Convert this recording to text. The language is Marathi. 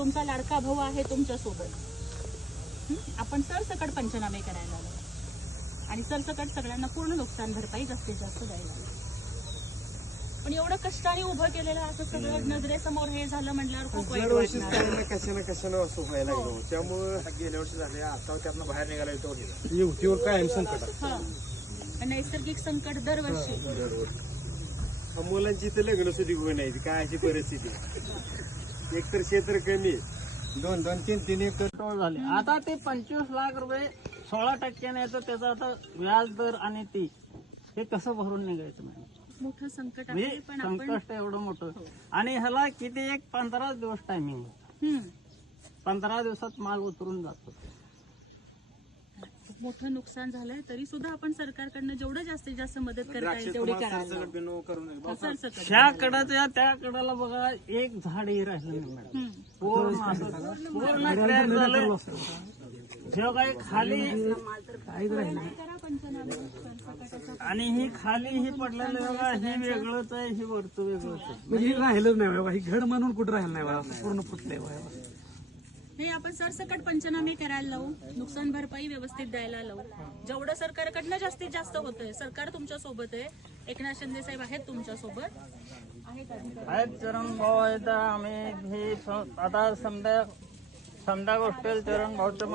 तुमचा लाडका भाऊ आहे तुमच्या सोबत। आपण सरसकट पंचनामे करायला आलो आणि सरसकट सगळ्यांना पूर्ण नुकसान भरपाई जास्तीत जास्त द्यायला आलो। पण एवढं कष्टाने उभं केलेलं असं सगळं नजरेसमोर हे झालं म्हटल्यावर खूप वाईट वाटणार। कशानं असं व्हायला लागलं, त्यामुळे गेल्या वर्षी झाले, आता त्यातनं बाहेर निघाला येतो युवतीवर कायम संकट आहे। नैसर्गिक संकट दरवर्षी मुलांची इथं लग्न सुद्धा होई नाही, काय अशी परिस्थिती। एकतर क्षेत्र कमी, 2-2, 3-3 एकर टोळ झाले। आता ते 25 लाख रुपये 16% येतं, त्याचा आता व्याज दर आणि ती हे कसं भरून निघायचं नाही। मोठं संकट आहे, पण आपण संकट एवढं मोठं आणि ह्याला किती एक 15 दिवस टायमिंग, 15 दिवसात माल उतरून जातो। खूप मोठं नुकसान झालंय, तरी सुद्धा आपण सरकारकडनं जेवढं जास्तीत जास्त मदत करता येईल तेवढी करायला सरसकट। ह्या कडाच्या त्या कडाला बघा एक झाडही राहिलं नाही, पूर्ण क्रॅक झालं। जेव्हा काही खाली आणि ही खाली ही पडलेलं बघा, ही वेगळंच आहे, ही वरचं वेगळंच आहे, म्हणजे हे राहिलंच नाही बाबा, ही घड म्हणून कुठं राहिलं नाही बाबा, पूर्ण फुटलंय बाबा। हे आपण सरसकट पंचनामे करायला लावू, नुकसान भरपाई व्यवस्थित द्यायला लावू। जेवढं सरकारकडनं जास्तीत जास्त होतंय, सरकार तुमच्या सोबत आहे, एकनाथ शिंदे साहेब आहेत तुमच्या सोबत, आहेत चरण भाऊ आहेत। आम्ही हे आता समजा गोष्टी चरण भाऊच्या